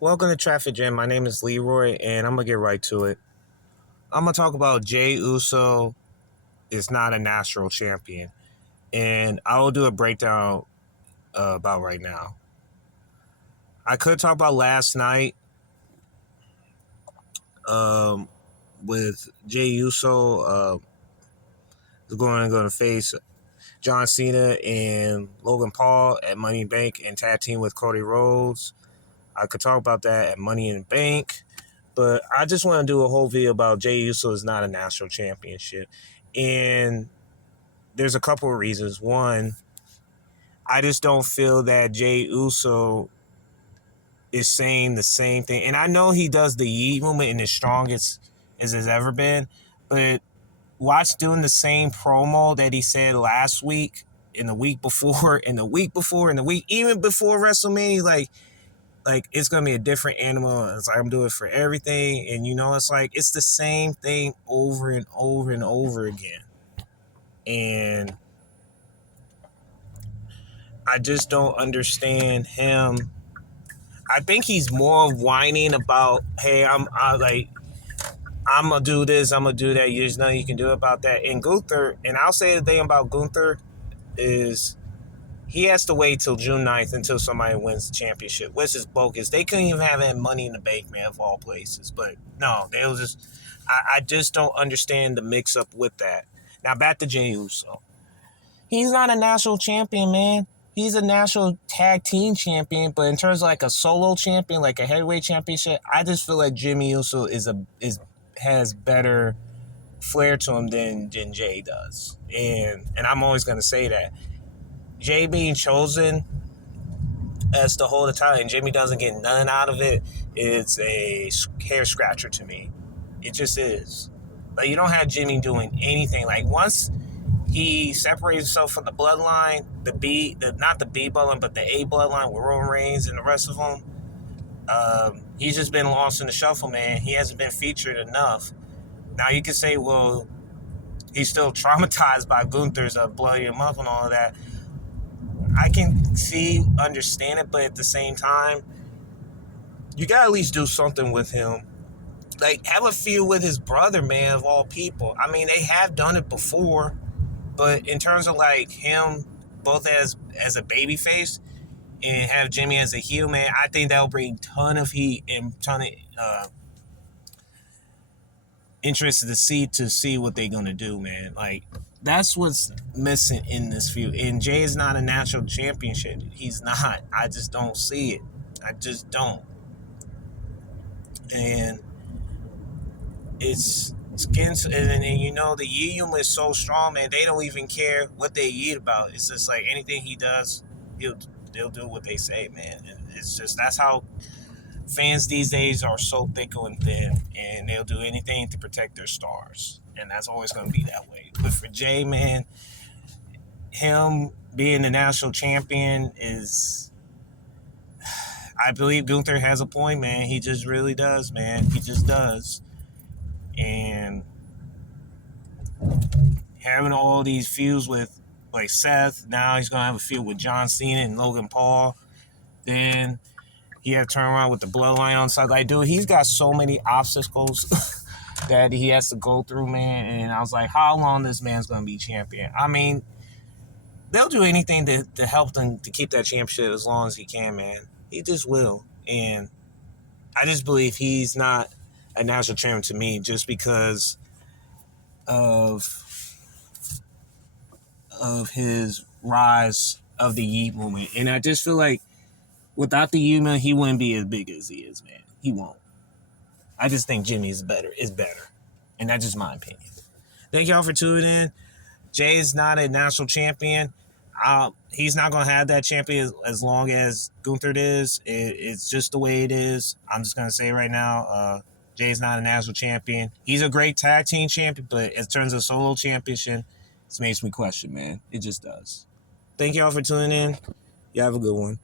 Welcome to Traffic Jam. My name is Leroy, and I'm gonna get right to it. I'm gonna talk about Jey Uso is not a natural champion, and I will do a breakdown about right now. I could talk about last night um, with Jey Uso going to face John Cena and Logan Paul at Money in Bank and tag team with Cody Rhodes. I could talk about that at Money in Bank. But I just want to do a whole video about Jey Uso is not a national championship. And there's a couple of reasons. One, I just don't feel that Jey Uso is saying the same thing. And I know he does the Yeet movement in the strongest as it's ever been. But watch doing the same promo that he said last week, and the week before, and the week before, and the week even before WrestleMania, like it's gonna be a different animal. It's like I'm doing it for everything, and it's like it's the same thing over and over and over again. And I just don't understand him. I think he's more whining about, hey, I'm gonna do this, I'm gonna do that. There's nothing you can do about that. And Gunther, and I'll say the thing about Gunther is he has to wait till June 9th until somebody wins the championship, which is bogus. They couldn't even have that Money in the Bank, man, of all places. But no, they was just, I just don't understand the mix up with that. Now back to Jey Uso. He's not a national champion, man. He's a national tag team champion, but in terms of like a solo champion, like a heavyweight championship, I just feel like Jimmy Uso has better flair to him than Jey does. And I'm always gonna say that. Jey being chosen as to hold the title and Jimmy doesn't get nothing out of it, it's a hair scratcher to me. It just is. Like, you don't have Jimmy doing anything. Like, once he separates himself from the bloodline, not the B bloodline, but the A bloodline with Roman Reigns and the rest of them, he's just been lost in the shuffle, man. He hasn't been featured enough. Now, you can say, well, he's still traumatized by Gunther's blowing him up and all of that. I can understand it, but at the same time, you gotta at least do something with him. Like, have a feud with his brother, man, of all people. I mean, they have done it before, but in terms of like him, both as a baby face and have Jimmy as a heel, man, I think that'll bring a ton of heat and ton of interest to see what they're gonna do, man. Like, that's what's missing in this feud. And Jey is not a national championship. He's not. I just don't see it. I just don't. And it's getting and the Yeet is so strong, man. They don't even care what they eat about. It's just like anything he does, they'll do what they say, man. And it's just that's how fans these days are, so thick and thin, and they'll do anything to protect their stars. And that's always going to be that way. But for Jey, man, him being the national champion is, I believe Gunther has a point, man. He just really does, man. He just does. And having all these feuds with, like, Seth, now he's going to have a feud with John Cena and Logan Paul. Then he had to turn around with the bloodline on the side. Like, dude, he's got so many obstacles that he has to go through, man. And I was like, how long this man's going to be champion? I mean, they'll do anything to help them to keep that championship as long as he can, man. He just will. And I just believe he's not a national champion to me just because of his rise of the Yeet movement. And I just feel like without the Yeet movement, he wouldn't be as big as he is, man. He won't. I just think Jimmy is better. And that's just my opinion. Thank y'all for tuning in. Jey is not a national champion. He's not going to have that champion as long as Gunther is. It's just the way it is. I'm just going to say right now, Jey's not a national champion. He's a great tag team champion, but in terms of solo championship, it makes me question, man. It just does. Thank y'all for tuning in. You have a good one.